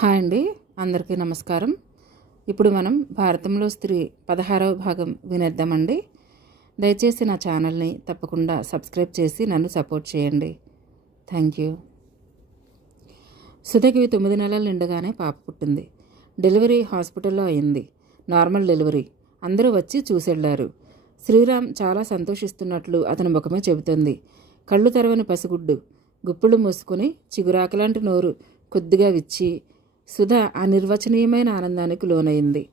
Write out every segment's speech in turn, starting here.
Hi అండి అందరికీ నమస్కారం. ఇప్పుడు మనం భారతంలో స్త్రీ పదహారవ భాగం వినేద్దామండి. దయచేసి నా ఛానల్ని తప్పకుండా సబ్స్క్రైబ్ చేసి నన్ను సపోర్ట్ చేయండి. Thank you. సుధకి తొమ్మిది నెలలు నిండగానే పాప పుట్టింది. డెలివరీ హాస్పిటల్లో అయింది. Normal delivery. అందరూ వచ్చి చూసెళ్ళారు శ్రీరామ్ చాలా సంతోషిస్తున్నట్లు అతని ముఖమే చెబుతుంది. కళ్ళు తెరవని పసిగుడ్డు. గుప్పులు మూసుకుని చిగురాకలాంటి నోరు కొద్దిగా విచ్చి సుధ అనిర్వచనీయమైన ఆనందానికి లోనైంది.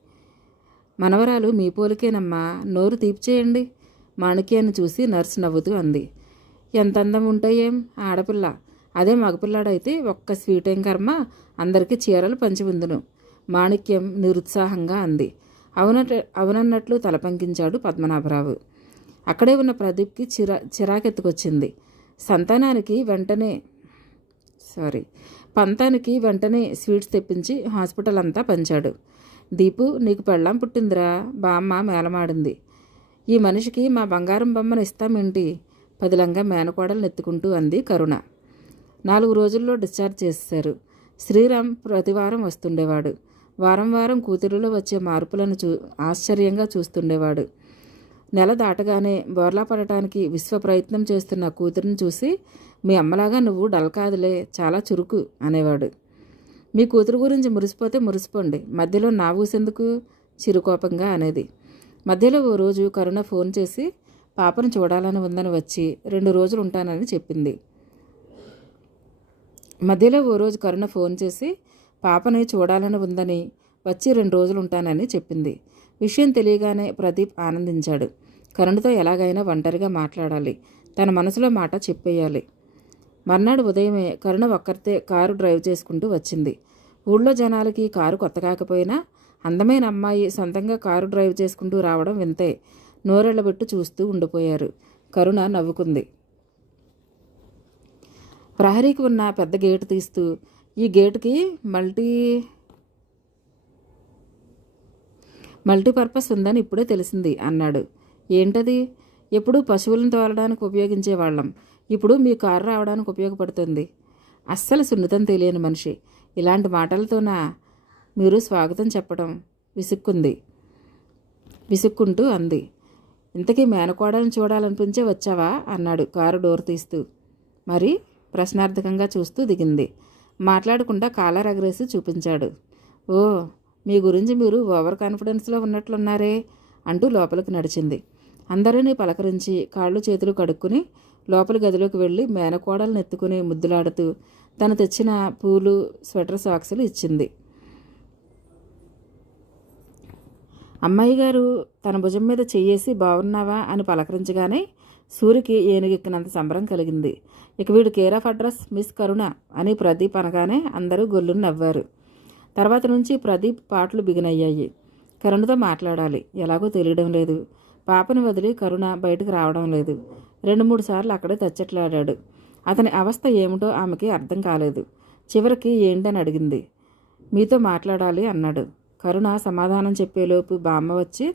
మనవరాలు మీ పోలికేనమ్మా నోరు తీపిచేయండి. మాణిక్యాన్ని చూసి నర్సు నవ్వుతూ అంది. ఎంత అందం ఉంటాయేం ఆడపిల్ల? అదే మగపిల్లాడైతే ఒక్క స్వీట్ ఏం కర్మ? అందరికీ చీరలు పంచి ఉందును మాణిక్యం నిరుత్సాహంగా అంది. అవునట అవునన్నట్లు తలపంకించాడు పద్మనాభరావు. అక్కడే ఉన్న ప్రదీప్కి చిరా చిరాకెత్తుకొచ్చింది. సంతానానికి వెంటనే సారీ పంతానికి వెంటనే స్వీట్స్ తెప్పించి హాస్పిటల్ అంతా పంచాడు. దీపు నీకు పెళ్ళాం పుట్టిందిరా బామ్మ మేలమాడింది ఈ మనిషికి మా బంగారం బొమ్మను ఇస్తామేంటి? పదిలంగా మేనకోడలు నెత్తుకుంటూ అంది కరుణ. నాలుగు రోజుల్లో డిశ్చార్జ్ చేశారు శ్రీరామ్ ప్రతివారం వస్తుండేవాడు. వారం వారం కూతురులో వచ్చే మార్పులను చూ ఆశ్చర్యంగా చూస్తుండేవాడు. నెల దాటగానే బోర్లా పడటానికి విశ్వ ప్రయత్నం చేస్తున్న కూతురుని చూసి మీ అమ్మలాగా నువ్వు డల్ కాదులే చాలా చురుకు అనేవాడు. మీ కూతురు గురించి మురిసిపోతే మురిసిపోండి మధ్యలో నా ఊసెందుకు? చిరుకోపంగా అనేది. మధ్యలో ఓ రోజు కరుణ ఫోన్ చేసి పాపను చూడాలని ఉందని వచ్చి రెండు రోజులు ఉంటానని చెప్పింది. మధ్యలో ఓ రోజు కరుణ ఫోన్ చేసి పాపని చూడాలని ఉందని వచ్చి రెండు రోజులు ఉంటానని చెప్పింది. విషయం తెలియగానే ప్రదీప్ ఆనందించాడు. కరుణతో ఎలాగైనా ఒంటరిగా మాట్లాడాలి. తన మనసులో మాట చెప్పేయాలి. మర్నాడు ఉదయమే కరుణ ఒక్కరితే కారు డ్రైవ్ చేసుకుంటూ వచ్చింది. ఊళ్ళో జనాలకి కారు కొత్త కాకపోయినా అందమైన అమ్మాయి సొంతంగా కారు డ్రైవ్ చేసుకుంటూ రావడం వింతే నోరెళ్ళబెట్టు చూస్తూ ఉండిపోయారు. కరుణ నవ్వుకుంది. ప్రహరీకి ఉన్న పెద్ద గేటు తీస్తూ ఈ గేటుకి మల్టీ మల్టీపర్పస్ ఉందని ఇప్పుడే తెలిసింది అన్నాడు. ఏంటది? ఎప్పుడు పశువులను తోలడానికి ఉపయోగించేవాళ్ళం ఇప్పుడు మీ కారు రావడానికి ఉపయోగపడుతుంది. అస్సలు సున్నితం తెలియని మనిషి. ఇలాంటి మాటలతోనా మీరు స్వాగతం చెప్పడం విసుక్కుంది. విసుక్కుంటూ అంది. ఇంతకీ మేనకోడలను చూడాలనిపించే వచ్చావా? అన్నాడు కారు డోర్ తీస్తూ. మరి ప్రశ్నార్థకంగా చూస్తూ దిగింది. మాట్లాడకుండా కాలర్ ఎగరేసి చూపించాడు. ఓ మీ గురించి మీరు ఓవర్ కాన్ఫిడెన్స్లో ఉన్నట్లున్నారే అంటూ లోపలికి నడిచింది. అందరినీ పలకరించి కాళ్ళు చేతులు కడుక్కుని లోపలి గదిలోకి వెళ్ళి మేనకోడలను ఎత్తుకుని ముద్దులాడుతూ తను తెచ్చిన పూలు స్వెటర్ సాక్సులు ఇచ్చింది. అమ్మాయి గారు తన భుజం మీద చెయ్యేసి బాగున్నావా అని పలకరించగానే సూరికి ఏనుగెక్కినంత సంబరం కలిగింది. ఇక వీడు care of address miss Karuna అని ప్రదీప్ అనగానే అందరూ గొల్లును నవ్వారు. తర్వాత నుంచి ప్రదీప్ పాటలు బిగినయ్యాయి. కరుణతో మాట్లాడాలి. ఎలాగో తెలియడం లేదు. పాపని వదిలి కరుణ బయటకు రావడం లేదు. రెండు మూడు సార్లు అక్కడే తచ్చట్లాడాడు. అతని అవస్థ ఏమిటో ఆమెకి అర్థం కాలేదు. చివరికి ఏంటని అడిగింది. మీతో మాట్లాడాలి అన్నాడు. కరుణ సమాధానం చెప్పేలోపు బామ్మ వచ్చి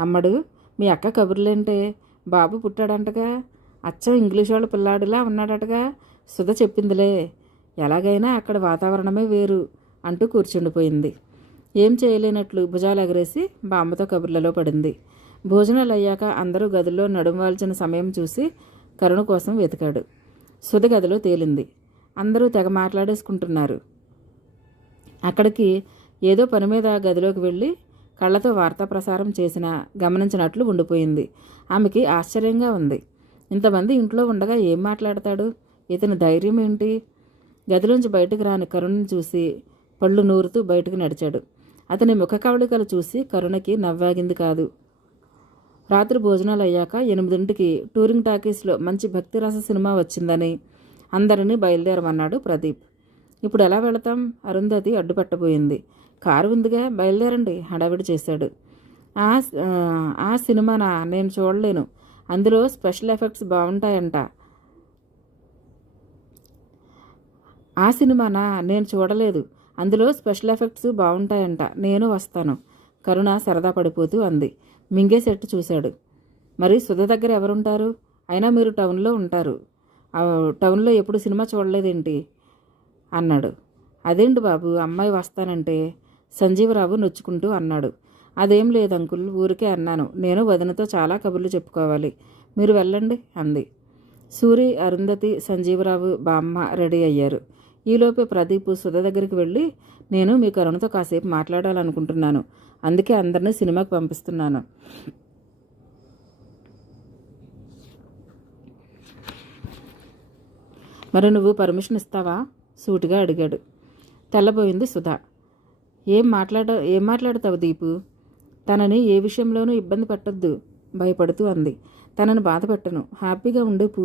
అమ్మడు మీ అక్క కబుర్లేంటే? బాబు పుట్టాడంటగా. అచ్చం ఇంగ్లీష్ వాళ్ళ పిల్లాడిలా ఉన్నాడటగా. సుధ చెప్పిందిలే. ఎలాగైనా అక్కడ వాతావరణమే వేరు అంటూ కూర్చుండిపోయింది. ఏం చేయలేనట్లు భుజాలు ఎగరేసి బామ్మతో కబుర్లలో పడింది. భోజనాలు అయ్యాక అందరూ గదిలో నడుమవాల్సిన సమయం చూసి కరుణ కోసం వెతికాడు. సుధ గదిలో తేలింది. అందరూ తెగ మాట్లాడేసుకుంటున్నారు. అక్కడికి ఏదో పని మీద గదిలోకి వెళ్ళి కళ్ళతో వార్తా ప్రసారం చేసిన గమనించినట్లు ఉండిపోయింది. ఆమెకి ఆశ్చర్యంగా ఉంది. ఇంతమంది ఇంట్లో ఉండగా ఏం మాట్లాడతాడు? ఇతని ధైర్యం ఏంటి? గదిలోంచి బయటకు రాని కరుణ్ని చూసి పళ్ళు నూరుతూ బయటకు నడిచాడు. అతని ముఖ కవళికలు చూసి కరుణకి నవ్వాగింది కాదు. రాత్రి భోజనాలు అయ్యాక ఎనిమిదింటికి టూరింగ్ టాకీస్లో మంచి భక్తిరస సినిమా వచ్చిందని అందరినీ బయలుదేరమన్నాడు ప్రదీప్. ఇప్పుడు ఎలా వెళతాం? అరుంధతి అడ్డుపట్టబోయింది. కారు ఉందిగా బయలుదేరండి హడావిడి చేశాడు. ఆ ఆ సినిమానా నేను చూడలేను. అందులో స్పెషల్ ఎఫెక్ట్స్ బాగుంటాయంట. ఆ సినిమానా నేను చూడలేదు. అందులో స్పెషల్ ఎఫెక్ట్స్ బాగుంటాయంట. నేను వస్తాను. కరుణ సరదా పడిపోతూ అంది. మింగేసేట్టు చూశాడు. మరి సుధ దగ్గర ఎవరుంటారు? అయినా మీరు టౌన్లో ఉంటారు. టౌన్లో ఎప్పుడు సినిమా చూడలేదేంటి? అన్నాడు. అదేంటి బాబు అమ్మాయి వస్తానంటే సంజీవరావు నొచ్చుకుంటూ అన్నాడు. అదేం లేదు అంకుల్ ఊరికే అన్నాను. నేను వదినతో చాలా కబుర్లు చెప్పుకోవాలి. మీరు వెళ్ళండి అంది. సూరి అరుంధతి సంజీవరావు బామ్మ రెడీ అయ్యారు. ఈలోపే ప్రదీప్ సుధ దగ్గరికి వెళ్ళి నేను మీ కరుణతో కాసేపు మాట్లాడాలనుకుంటున్నాను. అందుకే అందరినీ సినిమాకి పంపిస్తున్నాను. మరి నువ్వు పర్మిషన్ ఇస్తావా? సూటిగా అడిగాడు. తెల్లబోయింది సుధా. ఏం మాట్లాడ ఏం మాట్లాడతావు దీపు? తనని ఏ విషయంలోనూ ఇబ్బంది పెట్టొద్దు భయపడుతూ అంది. తనను బాధపెట్టను. హ్యాపీగా ఉండే పూ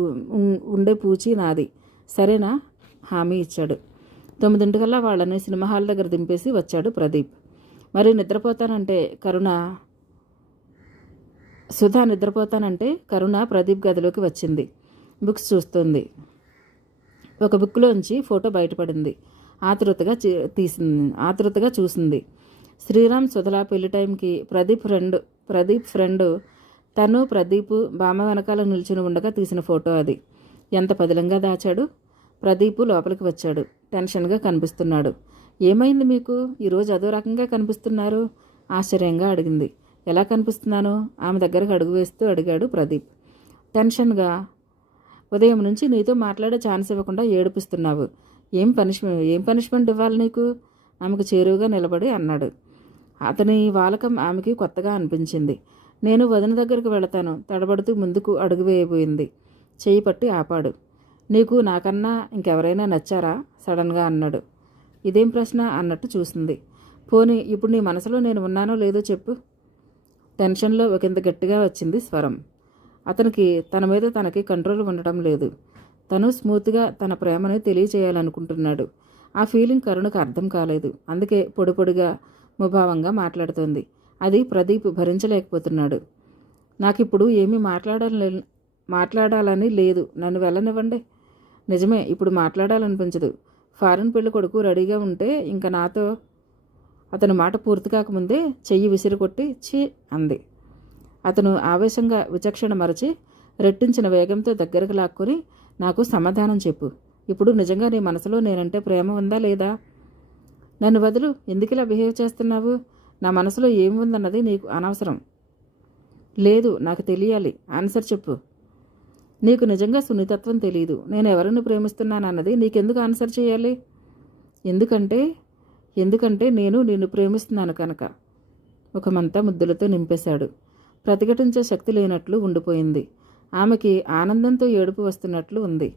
ఉండే పూచి నాది. సరేనా? హామీ ఇచ్చాడు. తొమ్మిదింటికల్లా వాళ్ళని సినిమా హాల్ దగ్గర దింపేసి వచ్చాడు ప్రదీప్. మరి నిద్రపోతానంటే కరుణ సుధా నిద్రపోతానంటే కరుణ ప్రదీప్ గదిలోకి వచ్చింది. బుక్స్ చూస్తుంది. ఒక బుక్లోంచి ఫోటో బయటపడింది. ఆతృతగా తీసింది ఆతృతగా చూసింది. శ్రీరామ్ సుధలా పెళ్ళి టైంకి ప్రదీప్ ఫ్రెండ్ ప్రదీప్ ఫ్రెండ్ తను ప్రదీప్ బామ్మ వెనకాల నిల్చుని ఉండగా తీసిన ఫోటో అది. ఎంత పదిలంగా దాచాడు? ప్రదీపు లోపలికి వచ్చాడు. టెన్షన్గా కనిపిస్తున్నాడు. ఏమైంది మీకు? ఈరోజు అదో రకంగా కనిపిస్తున్నారు? ఆశ్చర్యంగా అడిగింది. ఎలా కనిపిస్తున్నాను? ఆమె దగ్గరకు అడుగు వేస్తూ అడిగాడు ప్రదీప్. టెన్షన్గా ఉదయం నుంచి నీతో మాట్లాడే ఛాన్స్ ఇవ్వకుండా ఏడిపిస్తున్నావు. ఏం పనిష్మెంట్ ఏం పనిష్మెంట్ ఇవ్వాలి నీకు? ఆమెకు చేరువుగా నిలబడి అన్నాడు. అతని వాలకం ఆమెకి కొత్తగా అనిపించింది. నేను వదిన దగ్గరికి వెళతాను. తడబడుతూ ముందుకు అడుగు వేయబోయింది. చేయి పట్టి ఆపాడు. నీకు నాకన్నా ఇంకెవరైనా నచ్చారా? సడన్గా అన్నాడు. ఇదేం ప్రశ్న? అన్నట్టు చూసింది. పోనీ ఇప్పుడు నీ మనసులో నేను ఉన్నానో లేదో చెప్పు. టెన్షన్లో ఒకంత గట్టిగా వచ్చింది స్వరం. అతనికి తన మీద తనకి కంట్రోల్ ఉండటం లేదు. తను స్మూత్గా తన ప్రేమని తెలియచేయాలనుకుంటున్నాడు. ఆ ఫీలింగ్ కరుణకు అర్థం కాలేదు. అందుకే పొడి పొడిగా ముభావంగా మాట్లాడుతోంది. అది ప్రదీప్ భరించలేకపోతున్నాడు. నాకిప్పుడు ఏమీ మాట్లాడాలని మాట్లాడాలని లేదు. నన్ను వెళ్ళనివ్వండి. నిజమే ఇప్పుడు మాట్లాడాలనిపించదు. ఫారెన్ పెళ్ళి కొడుకు రెడీగా ఉంటే ఇంకా నాతో అతని మాట పూర్తి కాకముందే చెయ్యి విసిరి కొట్టి ఛీ అంది. అతను ఆవేశంగా విచక్షణ మరచి రెట్టించిన వేగంతో దగ్గరకు లాక్కొని నాకు సమాధానం చెప్పు. ఇప్పుడు నిజంగా నీ మనసులో నేనంటే ప్రేమ ఉందా లేదా? నన్ను వదులు. ఎందుకు ఇలా బిహేవ్ చేస్తున్నావు? నా మనసులో ఏముందన్నది నీకు అనవసరం. లేదు నాకు తెలియాలి. ఆన్సర్ చెప్పు. నీకు నిజంగా సున్నితత్వం తెలియదు నేను ఎవరిని ప్రేమిస్తున్నానన్నది నీకెందుకు ఆన్సర్ చేయాలి? ఎందుకంటే ఎందుకంటే నేను నిన్ను ప్రేమిస్తున్నాను కనుక. ఒక మంత ముద్దులతో నింపేశాడు. ప్రతిఘటించే శక్తి లేనట్లు ఉండిపోయింది. ఆమెకి ఆనందంతో ఏడుపు వస్తున్నట్లు ఉంది.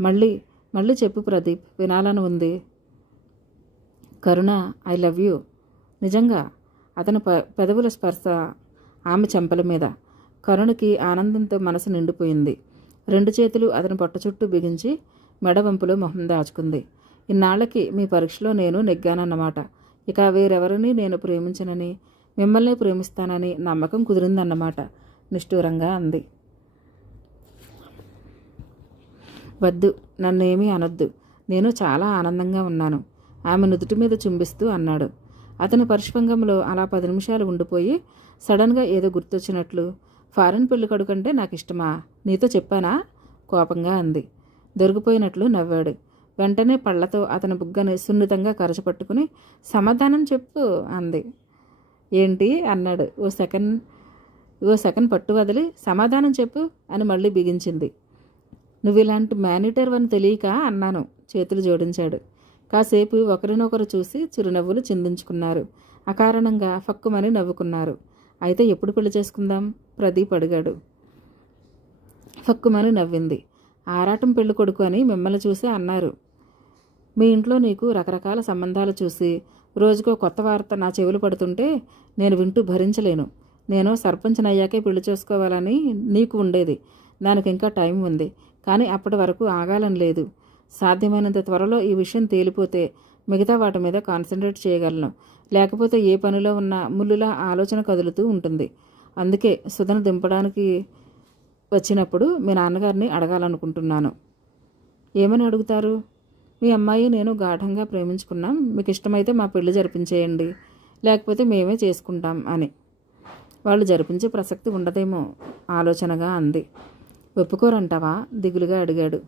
మళ్ళీ మళ్ళీ చెప్పు ప్రదీప్ వినాలని ఉంది. Karuna I love you. నిజంగా అతని ప పెదవుల స్పర్శ ఆమె చెంపల మీద. కరుణకి ఆనందంతో మనసు నిండిపోయింది. రెండు చేతులు అతని పొట్ట చుట్టూ బిగించి మెడవంపులో మొహం దాచుకుంది. ఇన్నాళ్ళకి మీ పరీక్షలో నేను నెగ్గానన్నమాట. ఇక వేరెవరిని నేను ప్రేమించనని మిమ్మల్ని ప్రేమిస్తానని నమ్మకం కుదిరిందన్నమాట నిష్ఠూరంగా అంది. వద్దు నన్నేమీ అనొద్దు. నేను చాలా ఆనందంగా ఉన్నాను. ఆమె నుదుటి మీద చుంబిస్తూ అన్నాడు. అతని పరిష్పంగంలో అలా పది నిమిషాలు ఉండిపోయి సడన్గా ఏదో గుర్తొచ్చినట్లు ఫారెన్ పెళ్ళి కొడుకంటే నాకు ఇష్టమా నీతో చెప్పానా? కోపంగా అంది. దొరికిపోయినట్లు నవ్వాడు. వెంటనే పళ్ళతో అతని బుగ్గని సున్నితంగా కరచపట్టుకుని సమాధానం చెప్పు అంది. ఏంటి? అన్నాడు. ఓ సెకండ్ ఓ సెకండ్ పట్టు వదిలి సమాధానం చెప్పు అని మళ్ళీ బిగించింది. నువ్వు ఇలాంటి మేనేటర్ అని తెలియక అన్నాను. చేతులు జోడించాడు. కాసేపు ఒకరినొకరు చూసి చిరునవ్వులు చిందించుకున్నారు. అకారణంగా ఫక్కుమని నవ్వుకున్నారు. అయితే ఎప్పుడు పెళ్ళి చేసుకుందాం? ప్రదీప్ అడిగాడు. ఫక్కుమని నవ్వింది. ఆరాటం పెళ్ళి కొడుకు అని మిమ్మల్ని చూసి అన్నారు. మీ ఇంట్లో నీకు రకరకాల సంబంధాలు చూసి రోజుకో కొత్త వార్త నా చెవులు పడుతుంటే నేను వింటూ భరించలేను. నేను సర్పంచ్ అయ్యాకే పెళ్ళి చేసుకోవాలని నీకు ఉండేది. దానికి ఇంకా టైం ఉంది. కానీ అప్పటి వరకు ఆగాలని లేదు. సాధ్యమైనంత త్వరలో ఈ విషయం తేలిపోతే మిగతా వాటి మీద కాన్సన్ట్రేట్ చేయగలను. లేకపోతే ఏ పనిలో ఉన్న ముళ్ళులా ఆలోచన కదులుతూ ఉంటుంది. అందుకే సుధను దింపడానికి వచ్చినప్పుడు మీ నాన్నగారిని అడగాలనుకుంటున్నాను. ఏమని అడుగుతారు? మీ అమ్మాయి నేను గాఢంగా ప్రేమించుకున్నాం. మీకు ఇష్టమైతే మా పెళ్ళి జరిపించేయండి. లేకపోతే మేమే చేసుకుంటాం అని. వాళ్ళు జరిపించే ప్రసక్తి ఉండదేమో ఆలోచనగా అంది. ఒప్పుకోరంటావా? దిగులుగా అడిగాడు.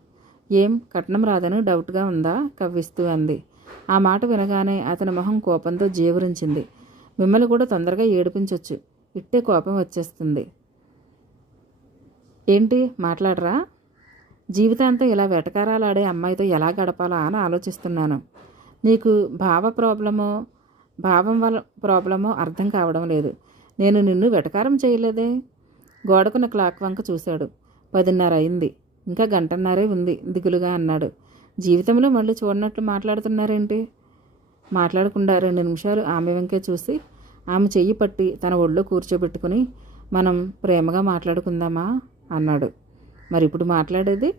ఏం? కట్నం రాదని డౌట్గా ఉందా? కవ్విస్తూ అంది. ఆ మాట వినగానే అతని మొహం కోపంతో జీవరించింది. మిమ్మల్ని కూడా తొందరగా ఏడిపించవచ్చు ఇట్టే కోపం వచ్చేస్తుంది. ఏంటి? మాట్లాడరా? జీవితాంతం ఇలా వెటకారాలాడే అమ్మాయితో ఎలా గడపాలా అని ఆలోచిస్తున్నాను. నీకు భావ ప్రాబ్లమో భావం వల్ల ప్రాబ్లమో అర్థం కావడం లేదు. నేను నిన్ను వెటకారం చేయలేదే? గోడకున్న క్లాక్ వంక చూశాడు. పదిన్నర అయింది. ఇంకా గంటన్నరే ఉంది దిగులుగా అన్నాడు. జీవితంలో మళ్ళీ చూడనట్లు మాట్లాడుతున్నారేంటి? మాట్లాడకుండా రెండు నిమిషాలు ఆమె వెంకే చూసి ఆమె చెయ్యి పట్టి తన ఒళ్ళో కూర్చోబెట్టుకుని మనం ప్రేమగా మాట్లాడుకుందామా? అన్నాడు. మరి ఇప్పుడు మాట్లాడేది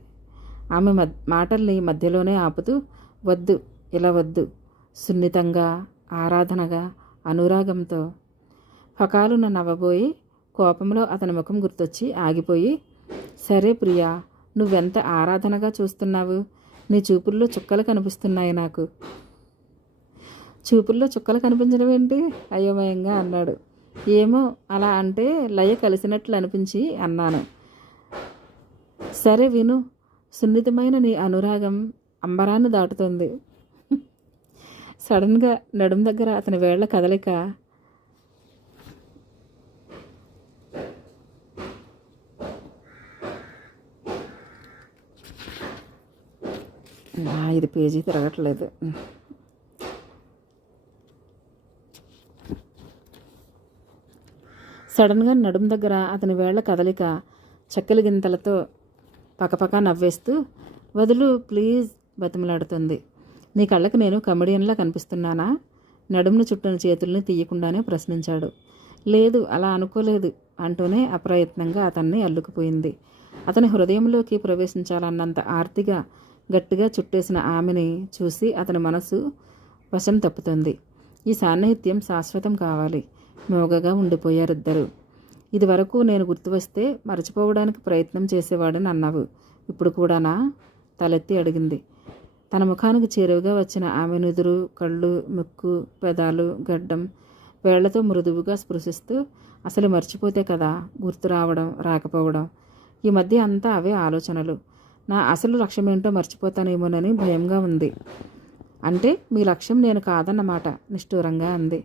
ఆమె మద్ మాటల్ని మధ్యలోనే ఆపుతూ వద్దు ఇలా వద్దు. సున్నితంగా ఆరాధనగా అనురాగంతో. ఫకాలున నవ్వబోయి కోపంలో అతని ముఖం గుర్తొచ్చి ఆగిపోయి సరే ప్రియా నువ్వెంత ఆరాధనగా చూస్తున్నావు? నీ చూపుల్లో చుక్కలు కనిపిస్తున్నాయి నాకు. చూపుల్లో చుక్కలు కనిపించడం ఏంటి? అయోమయంగా అన్నాడు. ఏమో అలా అంటే లయ కలిసినట్లు అనిపించి అన్నాను. సరే విను సున్నితమైన నీ అనురాగం అంబరాన్ని దాటుతుంది. సడన్గా నడుం దగ్గర అతని వేళ్ళ కదలిక ఇది పేజీ తిరగట్లేదు. సడన్గా నడుం దగ్గర అతని వేళ్ళ కదలిక చెక్కల గింతలతో పకపక నవ్వేస్తూ వదులు ప్లీజ్ బతిమలాడుతుంది. నీ కళ్ళకి నేను కమెడియన్లా కనిపిస్తున్నానా? నడుమును చుట్టిన చేతుల్ని తీయకుండానే ప్రశ్నించాడు. లేదు అలా అనుకోలేదు అంటూనే అప్రయత్నంగా అతన్ని అల్లుకుపోయింది. అతని హృదయంలోకి ప్రవేశించాలన్నంత ఆర్తిగా గట్టిగా చుట్టేసిన ఆమెని చూసి అతని మనసు వశం తప్పుతుంది. ఈ సాన్నిహిత్యం శాశ్వతం కావాలి. మోగగా ఉండిపోయారిద్దరు. ఇది వరకు నేను గుర్తు వస్తే మరచిపోవడానికి ప్రయత్నం చేసేవాడని అన్నావు. ఇప్పుడు కూడానా తలెత్తి అడిగింది. తన ముఖానికి చేరువుగా వచ్చిన ఆమె నుదురు కళ్ళు ముక్కు పెదాలు గడ్డం వేళ్ళతో మృదువుగా స్పృశిస్తూ అసలు మర్చిపోతే కదా గుర్తు రావడం రాకపోవడం? ఈ మధ్య అంతా అవే ఆలోచనలు. నా అసలు లక్ష్యం ఏంటో మర్చిపోతానేమోనని భయంగా ఉంది. అంటే మీ లక్ష్యం నేను కాదన్నమాట నిష్ఠూరంగా అంది.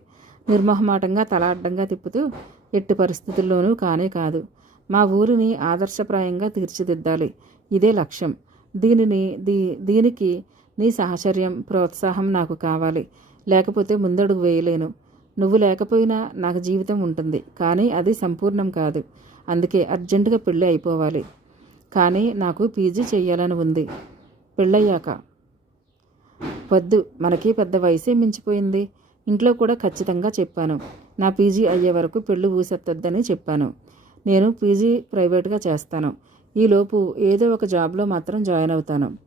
నిర్మోహమాటంగా తల అడ్డంగా తిప్పుతూ ఎట్టి పరిస్థితుల్లోనూ కానే కాదు. మా ఊరిని ఆదర్శప్రాయంగా తీర్చిదిద్దాలి. ఇదే లక్ష్యం. దీనిని దీ దీనికి నీ సహచర్యం ప్రోత్సాహం నాకు కావాలి. లేకపోతే ముందడుగు వేయలేను. నువ్వు లేకపోయినా నాకు జీవితం ఉంటుంది. కానీ అది సంపూర్ణం కాదు. అందుకే అర్జెంటుగా పెళ్ళి అయిపోవాలి. కానీ నాకు పీజీ చేయాలని ఉంది. పెళ్ళయ్యాక. వద్దు మనకి పెద్ద వయసే మించిపోయింది. ఇంట్లో కూడా ఖచ్చితంగా చెప్పాను. నా పీజీ అయ్యే వరకు పెళ్ళి ఊసెత్తొద్దని చెప్పాను. నేను పీజీ ప్రైవేట్గా చేస్తాను. ఈలోపు ఏదో ఒక జాబ్లో మాత్రం జాయిన్ అవుతాను.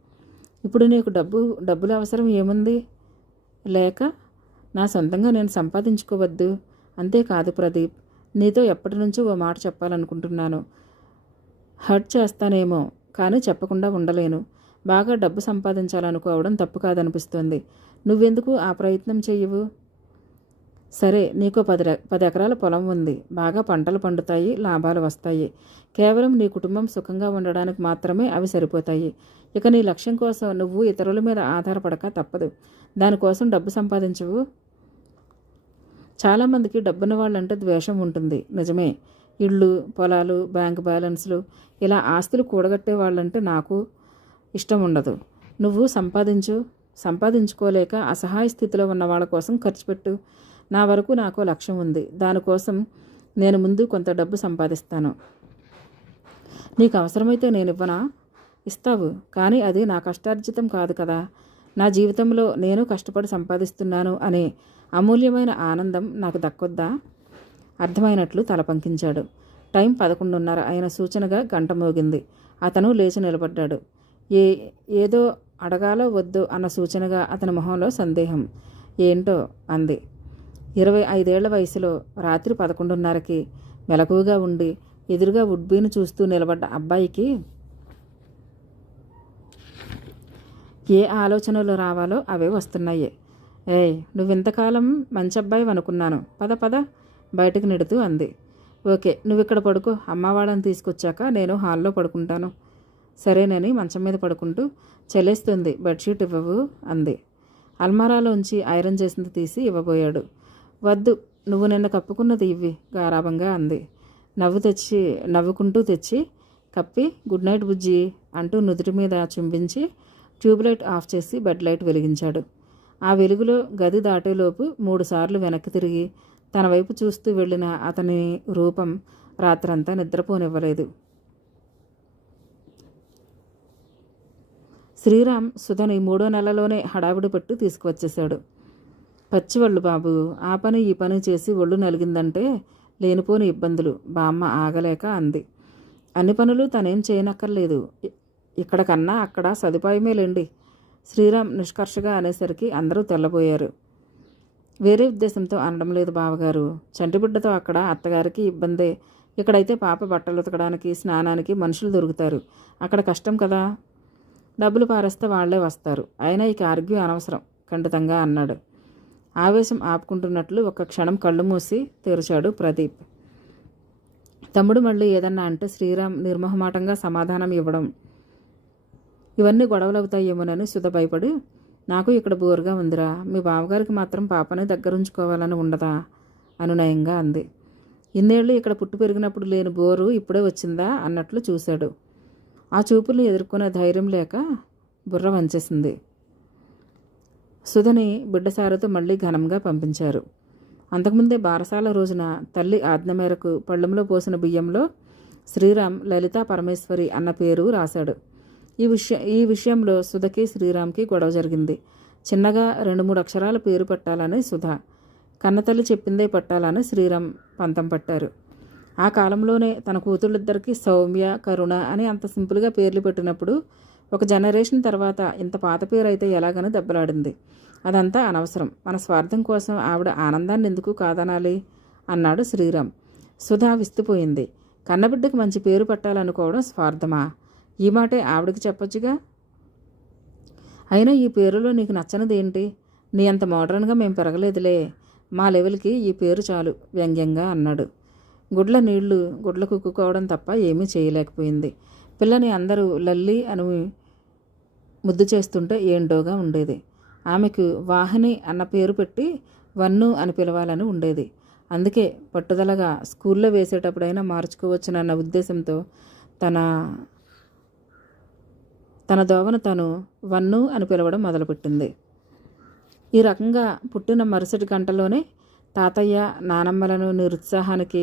ఇప్పుడు నీకు డబ్బు డబ్బుల అవసరం ఏముంది? లేక నా సొంతంగా నేను సంపాదించుకోవద్దు? అంతేకాదు ప్రదీప్ నీతో ఎప్పటి నుంచో ఓ మాట చెప్పాలనుకుంటున్నాను. హర్ట్ చేస్తానేమో కానీ చెప్పకుండా ఉండలేను. బాగా డబ్బు సంపాదించాలనుకోవడం తప్పు కాదనిపిస్తుంది. నువ్వెందుకు ఆ ప్రయత్నం చెయ్యవు సరే నీకు పది పది ఎకరాల పొలం ఉంది. బాగా పంటలు పండుతాయి లాభాలు వస్తాయి. కేవలం నీ కుటుంబం సుఖంగా ఉండడానికి మాత్రమే అవి సరిపోతాయి. ఇక నీ లక్ష్యం కోసం నువ్వు ఇతరుల మీద ఆధారపడక తప్పదు. దానికోసం డబ్బు సంపాదించవు. చాలామందికి డబ్బున్న వాళ్ళంటే ద్వేషం ఉంటుంది. నిజమే. ఇళ్ళు పొలాలు బ్యాంక్ బ్యాలెన్స్లు ఇలా ఆస్తులు కూడగట్టే వాళ్ళంటే నాకు ఇష్టం ఉండదు. నువ్వు సంపాదించు సంపాదించుకోలేక అసహాయ స్థితిలో ఉన్న వాళ్ళ కోసం ఖర్చు పెట్టు. నా వరకు నాకు లక్ష్యం ఉంది. దానికోసం నేను ముందు కొంత డబ్బు సంపాదిస్తాను. నీకు అవసరమైతే నేను ఇవ్వనా? ఇస్తావు కానీ అది నా కష్టార్జితం కాదు కదా. నా జీవితంలో నేను కష్టపడి సంపాదిస్తున్నాను అనే అమూల్యమైన ఆనందం నాకు దక్కొద్దా? అర్థమైనట్లు తల పంకించాడు. టైం పదకొండున్నర ఆయన సూచనగా గంట మోగింది. అతను లేచి నిలబడ్డాడు. ఏ ఏదో అడగాలో వద్దు అన్న సూచనగా అతని మొహంలో సందేహం. ఏంటో? అంది. ఇరవై ఐదేళ్ళ వయసులో రాత్రి పదకొండున్నరకి మెలకువగా ఉండి ఎదురుగా వుడ్బీని చూస్తూ నిలబడ్డ అబ్బాయికి ఏ ఆలోచనలు రావాలో అవే వస్తున్నాయి. ఏయ్ నువ్వింతకాలం మంచి అబ్బాయి అనుకున్నాను పద పద బయటకు నెడుతూ అంది. ఓకే నువ్వు ఇక్కడ పడుకో అమ్మవాళ్ళని తీసుకొచ్చాక నేను హాల్లో పడుకుంటాను. సరేనని మంచం మీద పడుకుంటూ చెల్లేస్తుంది బెడ్షీట్ ఇవ్వవు అంది. అల్మారాలోంచి ఐరన్ చేసింది తీసి ఇవ్వబోయాడు. వద్దు నువ్వు నిన్న కప్పుకున్నది ఇవ్వి గారాభంగా అంది. నవ్వు తెచ్చి నవ్వుకుంటూ తెచ్చి కప్పి గుడ్ నైట్ బుజ్జి అంటూ నుదుటి మీద చుంబించి ట్యూబ్లైట్ ఆఫ్ చేసి బెడ్ లైట్ వెలిగించాడు. ఆ వెలుగులో గది దాటేలోపు మూడుసార్లు వెనక్కి తిరిగి తన వైపు చూస్తూ వెళ్ళిన అతని రూపం రాత్రంతా నిద్రపోనివ్వలేదు. శ్రీరామ్ సుధని మూడో నెలలోనే హడావిడి పట్టు తీసుకువచ్చేశాడు. పచ్చివళ్ళు బాబు ఆ పని ఈ పని చేసి ఒళ్ళు నలిగిందంటే లేనిపోని ఇబ్బందులు. బామ్మ ఆగలేక అంది. అన్ని పనులు తనేం చేయనక్కర్లేదు. ఇక్కడ కన్నా అక్కడ సదుపాయమే లేండి. శ్రీరామ్ నిష్కర్షగా అనేసరికి అందరూ తెల్లబోయారు. వేరే ఉద్దేశంతో అనడం లేదు బావగారు. చంటిబిడ్డతో అక్కడ అత్తగారికి ఇబ్బందే. ఇక్కడైతే పాప బట్టలు ఉతకడానికి స్నానానికి మనుషులు దొరుకుతారు. అక్కడ కష్టం కదా. డబ్బులు పారేస్తే వాళ్ళే వస్తారు. అయినా ఇక ఆర్గ్యూ అనవసరం ఖండితంగా అన్నాడు. ఆవేశం ఆపుకుంటున్నట్లు ఒక క్షణం కళ్ళు మూసి తెరిచాడు ప్రదీప్. తమ్ముడు మళ్ళీ ఏదన్నా అంటే శ్రీరామ్ నిర్మోహమాటంగా సమాధానం ఇవ్వడం. ఇవన్నీ గొడవలు అవుతాయేమోనని సుధ భయపడి నాకు ఇక్కడ బోరుగా ఉందిరా. మీ బావగారికి మాత్రం పాపని దగ్గరుంచుకోవాలని ఉండదా? అనునయంగా అంది. ఇన్నేళ్ళు ఇక్కడ పుట్టు పెరిగినప్పుడు లేని బోరు ఇప్పుడే వచ్చిందా? అన్నట్లు చూశాడు. ఆ చూపుల్ని ఎదుర్కొనే ధైర్యం లేక బుర్ర వంచేసింది. సుధని బిడ్డసారతో మళ్ళీ ఘనంగా పంపించారు. అంతకుముందే బారసాల రోజున తల్లి ఆజ్ఞ మేరకు పళ్ళెంలో పోసిన బియ్యంలో శ్రీరామ్ లలితా పరమేశ్వరి అన్న పేరు రాశాడు. ఈ విషయం ఈ విషయంలో సుధకి శ్రీరామ్కి గొడవ జరిగింది. చిన్నగా రెండు మూడు అక్షరాల పేరు పెట్టాలని సుధ కన్నతల్లి చెప్పిందే పట్టాలని శ్రీరామ్ పంతం పట్టారు. ఆ కాలంలోనే తన కూతుళ్ళిద్దరికీ సౌమ్య కరుణ అని అంత సింపుల్గా పేర్లు పెట్టినప్పుడు ఒక జనరేషన్ తర్వాత ఇంత పాత పేరు అయితే ఎలాగని దెబ్బలాడింది. అదంతా అనవసరం. మన స్వార్థం కోసం ఆవిడ ఆనందాన్ని ఎందుకు కాదనాలి? అన్నాడు శ్రీరామ్. సుధా విస్తుపోయింది. కన్నబిడ్డకు మంచి పేరు పెట్టాలనుకోవడం స్వార్థమా? ఈ మాటే ఆవిడకి చెప్పొచ్చుగా? అయినా ఈ పేరులో నీకు నచ్చనిది ఏంటి నీ అంత మోడర్న్గా మేము పెరగలేదులే. మా లెవెల్కి ఈ పేరు చాలు వ్యంగ్యంగా అన్నాడు. గుడ్ల నీళ్ళు గుడ్ల కుక్కుకోవడం తప్ప ఏమీ చేయలేకపోయింది. పిల్లని అందరూ లల్లి అని ముద్దు చేస్తుంటే ఏంటోగా ఉండేది. ఆమెకు వాహిని అన్న పేరు పెట్టి వన్ను అని పిలవాలని ఉండేది. అందుకే పట్టుదలగా స్కూల్లో వేసేటప్పుడైనా మార్చుకోవచ్చునన్న ఉద్దేశంతో తన తన దోవను తను వన్ను అని పిలవడం మొదలుపెట్టింది. ఈ రకంగా పుట్టిన మరుసటి గంటలోనే తాతయ్య నానమ్మలను నిరుత్సాహానికి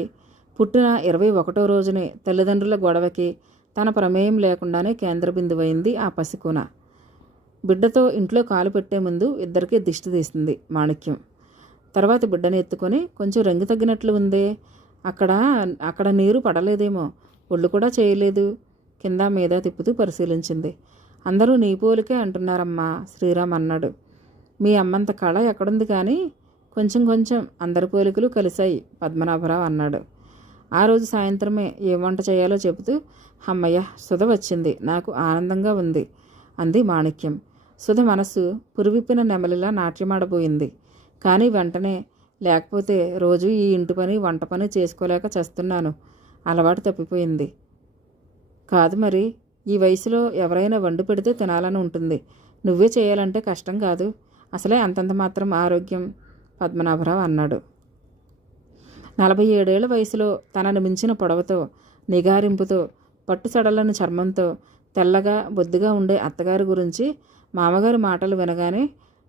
పుట్టిన ఇరవై ఒకటో రోజునే తల్లిదండ్రుల గొడవకి తన ప్రమేయం లేకుండానే కేంద్ర బిందువైంది ఆ పసికూన. బిడ్డతో ఇంట్లో కాలు పెట్టే ముందు ఇద్దరికీ దిష్టి తీసింది మాణిక్యం. తర్వాత బిడ్డని ఎత్తుకొని కొంచెం రంగు తగ్గినట్లు ఉందే అక్కడ అక్కడ నీరు పడలేదేమో ఒళ్ళు కూడా చేయలేదు కింద మీద తిప్పుతూ పరిశీలించింది. అందరూ నీ పోలికే అంటున్నారమ్మా శ్రీరామ్ అన్నాడు. మీ అమ్మంత కళ ఎక్కడుంది కానీ కొంచెం కొంచెం అందరి పోలికలు కలిశాయి పద్మనాభరావు అన్నాడు. ఆ రోజు సాయంత్రమే ఏ వంట చేయాలో చెబుతూ అమ్మయ్య సుధ వచ్చింది నాకు ఆనందంగా ఉంది అంది మాణిక్యం. సుధ మనసు పురివిప్పిన నెమలిలా నాట్యమాడబోయింది. కానీ వెంటనే లేకపోతే రోజు ఈ ఇంటి పని వంట పని చేసుకోలేక చేస్తున్నాను అలవాటు తప్పిపోయింది. కాదు మరి ఈ వయసులో ఎవరైనా వండు పెడితే తినాలని ఉంటుంది. నువ్వే చేయాలంటే కష్టం కాదు. అసలే అంతంత మాత్రం ఆరోగ్యం పద్మనాభరావు అన్నాడు. నలభై ఏడేళ్ళ వయసులో తనను మించిన పొడవతో నిగారింపుతో పట్టు సడలని చర్మంతో తెల్లగా బొద్దుగా ఉండే అత్తగారి గురించి మామగారి మాటలు వినగానే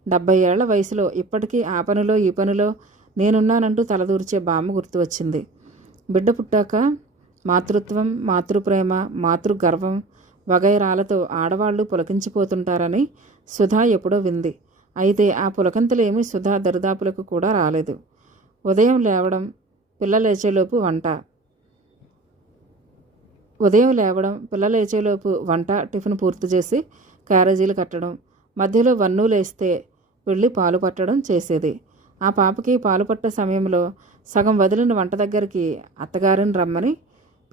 డెబ్బై ఏళ్ళ వయసులో ఇప్పటికీ ఆ పనిలో ఈ పనిలో నేనున్నానంటూ తలదూర్చే బామ్మ గుర్తు వచ్చింది బిడ్డ పుట్టాక మాతృత్వం మాతృప్రేమ మాతృగర్వం వగైరాలతో ఆడవాళ్ళు పులకించిపోతుంటారని సుధా ఎప్పుడో వింది. అయితే ఆ పులకంతలేమీ సుధా దరిదాపులకు కూడా రాలేదు. ఉదయం లేవడం పిల్ల లేచేలోపు వంట. ఉదయం లేవడం పిల్ల లేచేలోపు వంట టిఫిన్ పూర్తి చేసి క్యారేజీలు కట్టడం మధ్యలో వన్ను లేస్తే వెళ్ళి పాలు పట్టడం చేసేది. ఆ పాపకి పాలు పట్టే సమయంలో సగం వదిలిన వంట దగ్గరికి అత్తగారిని రమ్మని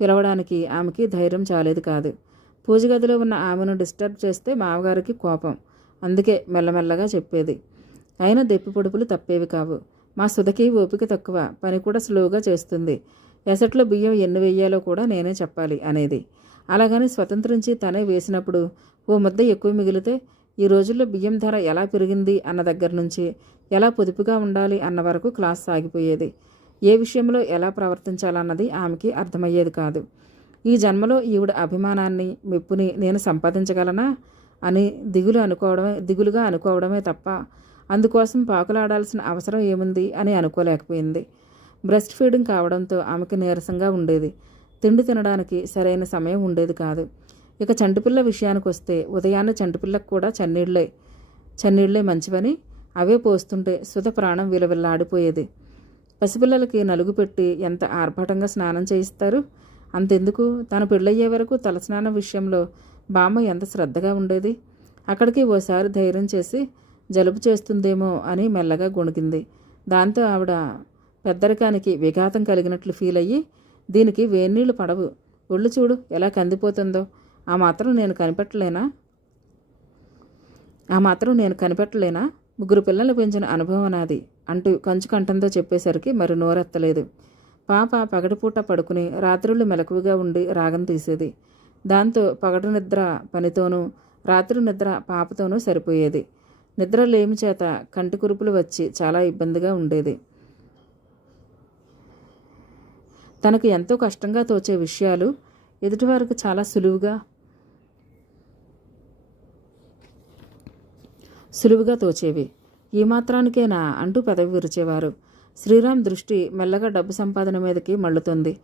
పిలవడానికి ఆమెకి ధైర్యం చాలేదు కాదు. పూజ గదిలో ఉన్న ఆమెను డిస్టర్బ్ చేస్తే మామగారికి కోపం. అందుకే మెల్లమెల్లగా చెప్పేది. అయినా దెప్పి పొడుపులు తప్పేవి కావు. మా సుధకి ఓపిక తక్కువ. పని కూడా స్లోగా చేస్తుంది. ఎసట్లో బియ్యం ఎన్ని వేయాలో కూడా నేనే చెప్పాలి అనేది. అలాగని స్వతంత్రించి తనే వేసినప్పుడు ఓ ముద్ద ఎక్కువ మిగిలితే ఈ రోజుల్లో బియ్యం ధర ఎలా పెరిగింది అన్న దగ్గర నుంచి ఎలా పొదుపుగా ఉండాలి అన్న వరకు క్లాస్ సాగిపోయేది. ఏ విషయంలో ఎలా ప్రవర్తించాలన్నది ఆమెకి అర్థమయ్యేది కాదు. ఈ జన్మలో ఈవిడ అభిమానాన్ని మెప్పుని నేను సంపాదించగలనా అని దిగులు అనుకోవడమే దిగులుగా అనుకోవడమే తప్ప అందుకోసం పాకులాడాల్సిన అవసరం ఏముంది అని అనుకోలేకపోయింది. బ్రెస్ట్ ఫీడింగ్ కావడంతో ఆమెకు నీరసంగా ఉండేది. తిండి తినడానికి సరైన సమయం ఉండేది కాదు. ఇక చంటిపిల్ల విషయానికి వస్తే ఉదయాన్నే చంటిపిల్లకు కూడా చన్నీళ్ళే చన్నీళ్ళే మంచివని అవే పోస్తుంటే సుధ ప్రాణం విలవిల్లాడిపోయేది. పసిపిల్లలకి నలుగు పెట్టి ఎంత ఆర్భాటంగా స్నానం చేయిస్తారు? అంతెందుకు? తన పెళ్ళయ్యే వరకు తలస్నానం విషయంలో బామ్మ ఎంత శ్రద్ధగా ఉండేది? అక్కడికి ఓసారి ధైర్యం చేసి జలుబు చేస్తుందేమో అని మెల్లగా గొణిగింది. దాంతో ఆవిడ పెద్దరికానికి విఘాతం కలిగినట్లు ఫీల్ అయ్యి దీనికి వేన్నీళ్ళు పడవు. ఒళ్ళు చూడు ఎలా కందిపోతుందో. ఆ మాత్రం నేను కనిపెట్టలేనా? ఆ మాత్రం నేను కనిపెట్టలేనా? ముగ్గురు పిల్లలు పెంచిన అనుభవం నాది. అంటూ కంచుకంఠంతో చెప్పేసరికి మరి నోరెత్తలేదు. పాప పగటిపూట పడుకుని రాత్రులు మెలకువగా ఉండి రాగం తీసేది. దాంతో పగటి నిద్ర పనితోనూ రాత్రి నిద్ర పాపతోనూ సరిపోయేది. నిద్ర లేమి చేత కంటి కురుపులు వచ్చి చాలా ఇబ్బందిగా ఉండేది. తనకు ఎంతో కష్టంగా తోచే విషయాలు ఎదుటివారికి చాలా సులువుగా సులువుగా తోచేవి. ఈ మాత్రానికేనా? అంటూ పెదవి విరిచేవారు. శ్రీరామ్ దృష్టి మెల్లగా డబ్బు సంపాదన మీదకి మళ్ళుతుంది.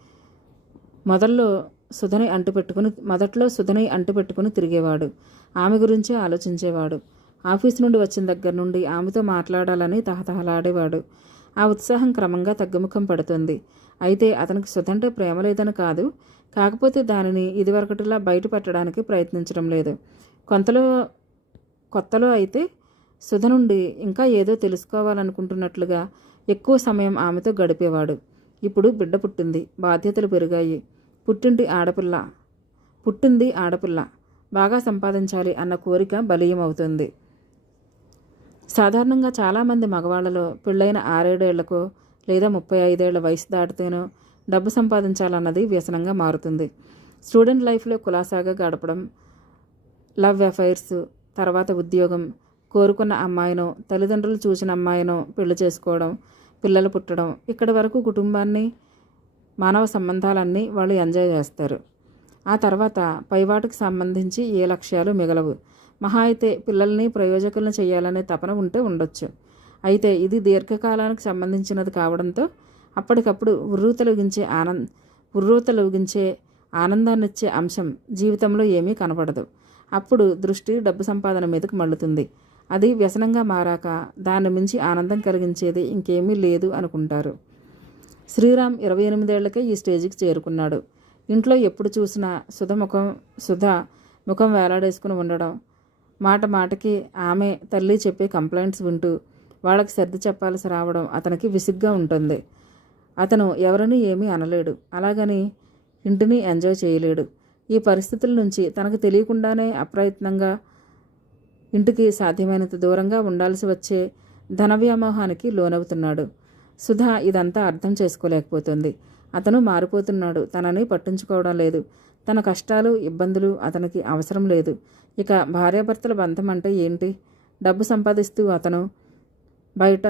మొదల్లో సుధని అంటుపెట్టుకుని మొదట్లో సుధని అంటుపెట్టుకుని తిరిగేవాడు. ఆమె గురించే ఆలోచించేవాడు. ఆఫీస్ నుండి వచ్చిన దగ్గర నుండి ఆమెతో మాట్లాడాలని తహతహలాడేవాడు. ఆ ఉత్సాహం క్రమంగా తగ్గుముఖం పడుతుంది. అయితే అతనికి సుధంటే ప్రేమ లేదని కాదు. కాకపోతే దానిని ఇదివరకటిలా బయట పెట్టడానికి ప్రయత్నించడం లేదు. కొంతలో కొత్తలో అయితే సుధ నుండి ఇంకా ఏదో తెలుసుకోవాలనుకుంటున్నట్లుగా ఎక్కువ సమయం ఆమెతో గడిపేవాడు. ఇప్పుడు బిడ్డ పుట్టింది. బాధ్యతలు పెరిగాయి. పుట్టింటి ఆడపిల్ల. పుట్టింది ఆడపిల్ల. బాగా సంపాదించాలి అన్న కోరిక బలీయమవుతుంది. సాధారణంగా చాలామంది మగవాళ్ళలో పెళ్ళైన ఆరేడేళ్ళకో లేదా ముప్పై ఐదేళ్ళ వయసు దాటితేనో డబ్బు సంపాదించాలన్నది వ్యసనంగా మారుతుంది. స్టూడెంట్ లైఫ్లో కులాసాగా గడపడం లవ్ అఫైర్స్ తర్వాత ఉద్యోగం కోరుకున్న అమ్మాయినో తల్లిదండ్రులు చూసిన అమ్మాయినో పెళ్ళి చేసుకోవడం పిల్లలు పుట్టడం ఇక్కడి వరకు కుటుంబాన్ని మానవ సంబంధాలన్నీ వాళ్ళు ఎంజాయ్ చేస్తారు. ఆ తర్వాత పైవాటికి సంబంధించి ఏ లక్ష్యాలు మిగలవు. మహా అయితే పిల్లల్ని ప్రయోజకులను చేయాలనే తపన ఉంటే ఉండొచ్చు. అయితే ఇది దీర్ఘకాలానికి సంబంధించినది కావడంతో అప్పటికప్పుడు ఉర్రూతలుగించే ఆనంద్ ఉర్రూతలుగించే ఆనందాన్నిచ్చే అంశం జీవితంలో ఏమీ కనపడదు. అప్పుడు దృష్టి డబ్బు సంపాదన మీదకు మళ్ళుతుంది. అది వ్యసనంగా మారాక దాన్ని మించి ఆనందం కలిగించేది ఇంకేమీ లేదు అనుకుంటారు. శ్రీరామ్ ఇరవై ఎనిమిదేళ్ళకే ఈ స్టేజికి చేరుకున్నాడు. ఇంట్లో ఎప్పుడు చూసినా సుధ ముఖం సుధ ముఖం వేలాడేసుకుని ఉండడం మాట మాటకి ఆమె తల్లి చెప్పే కంప్లైంట్స్ వింటూ వాళ్ళకి సర్ది చెప్పాల్సి రావడం అతనికి విసిగ్గా ఉంటుంది. అతను ఎవరిని ఏమీ అనలేడు. అలాగని ఇంటిని ఎంజాయ్ చేయలేడు. ఈ పరిస్థితుల నుంచి తనకు తెలియకుండానే అప్రయత్నంగా ఇంటికి సాధ్యమైనంత దూరంగా ఉండాల్సి వచ్చే ధన వ్యామోహానికి లోనవుతున్నాడు. సుధా ఇదంతా అర్థం చేసుకోలేకపోతుంది. అతను మారిపోతున్నాడు. తనని పట్టించుకోవడం లేదు. తన కష్టాలు ఇబ్బందులు అతనికి అవసరం లేదు. ఇక భార్యాభర్తల బంధం అంటే ఏంటి? డబ్బు సంపాదిస్తూ అతను బయట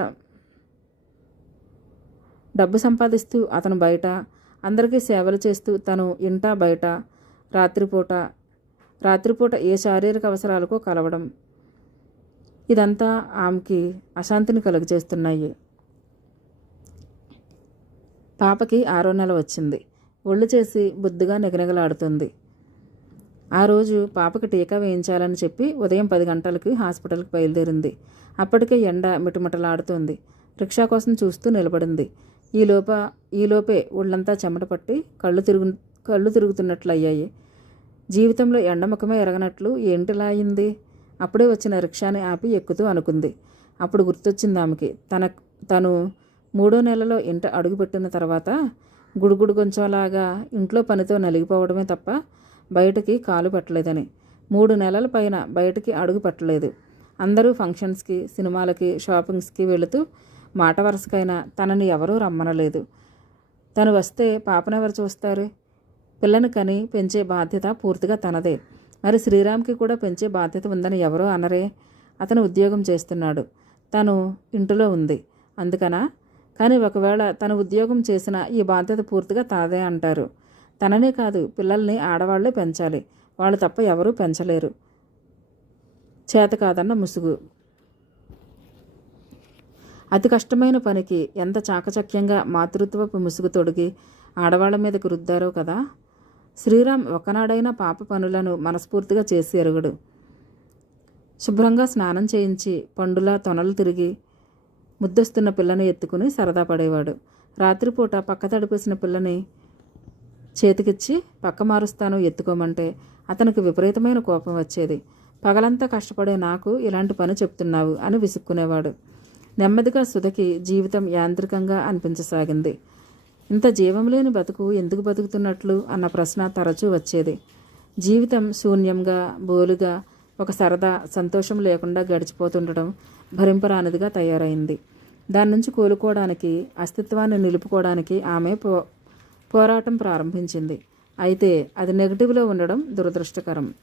డబ్బు సంపాదిస్తూ అతను బయట అందరికీ సేవలు చేస్తూ తను ఇంటా బయట రాత్రిపూట రాత్రిపూట ఏ శారీరక అవసరాలకు కలవడం. ఇదంతా ఆమెకి అశాంతిని కలుగజేస్తున్నాయి. పాపకి ఆరో నెల వచ్చింది. ఒళ్ళు చేసి బుద్ధిగా నిగనిగలాడుతుంది. ఆ రోజు పాపకి టీకా వేయించాలని చెప్పి ఉదయం పది గంటలకి హాస్పిటల్కి బయలుదేరింది. అప్పటికే ఎండ మిటుమిటలాడుతుంది. రిక్షా కోసం చూస్తూ నిలబడింది. ఈలోప ఈలోపే ఒళ్ళంతా చెమట పట్టి కళ్ళు తిరుగు కళ్ళు తిరుగుతున్నట్లు అయ్యాయి జీవితంలో ఎండముఖమే ఎరగనట్లు ఏంటిలా అయింది? అప్పుడే వచ్చిన రిక్షాని ఆపి ఎక్కుతూ అనుకుంది. అప్పుడు గుర్తొచ్చింది ఆమెకి తన తను మూడో నెలలో ఇంట అడుగుపెట్టిన తర్వాత గుడుగుడు కొంచెంలాగా ఇంట్లో పనితో నలిగిపోవడమే తప్ప బయటికి కాలు పెట్టలేదని మూడు నెలల పైన బయటికి అడుగు పెట్టలేదు. అందరూ ఫంక్షన్స్కి సినిమాలకి షాపింగ్స్కి వెళుతూ మాట వరుసకైనా తనని ఎవరూ రమ్మనలేదు. తను వస్తే పాపనెవరు చూస్తారు? పిల్లని కని పెంచే బాధ్యత పూర్తిగా తనదే. మరి శ్రీరామ్కి కూడా పెంచే బాధ్యత ఉందని ఎవరో అనరే. అతను ఉద్యోగం చేస్తున్నాడు. తను ఇంటిలో ఉంది. అందుకనా? కానీ ఒకవేళ తను ఉద్యోగం చేసిన ఈ బాధ్యత పూర్తిగా తనదే అంటారు. తననే కాదు పిల్లల్ని ఆడవాళ్ళే పెంచాలి. వాళ్ళు తప్ప ఎవరూ పెంచలేరు. చేత కాదన్న ముసుగు. అతి కష్టమైన పనికి ఎంత చాకచక్యంగా మాతృత్వపు ముసుగు తొడిగి ఆడవాళ్ళ మీదకు రుద్దారో కదా? శ్రీరామ్ ఒకనాడైనా పాప పనులను మనస్ఫూర్తిగా చేసి ఎరుగడు. శుభ్రంగా స్నానం చేయించి పండులా తొనలు తిరిగి ముద్దొస్తున్న పిల్లని ఎత్తుకుని సరదా పడేవాడు. రాత్రిపూట పక్క తడిపేసిన పిల్లని చేతికిచ్చి పక్క మారుస్తాను ఎత్తుకోమంటే అతనికి విపరీతమైన కోపం వచ్చేది. పగలంతా కష్టపడే నాకు ఇలాంటి పని చెప్తున్నావు అని విసుక్కునేవాడు. నెమ్మదిగా సుధకి జీవితం యాంత్రికంగా అనిపించసాగింది. ఇంత జీవం లేని బతుకు ఎందుకు బతుకుతున్నట్లు అన్న ప్రశ్న తరచూ వచ్చేది. జీవితం శూన్యంగా బోలుగా ఒక సరదా సంతోషం లేకుండా గడిచిపోతుండడం భరింపరానిదిగా తయారైంది. దాని నుంచి కోలుకోవడానికి అస్తిత్వాన్ని నిలుపుకోవడానికి ఆమె పో పోరాటం ప్రారంభించింది. అయితే అది నెగిటివ్లో ఉండడం దురదృష్టకరం.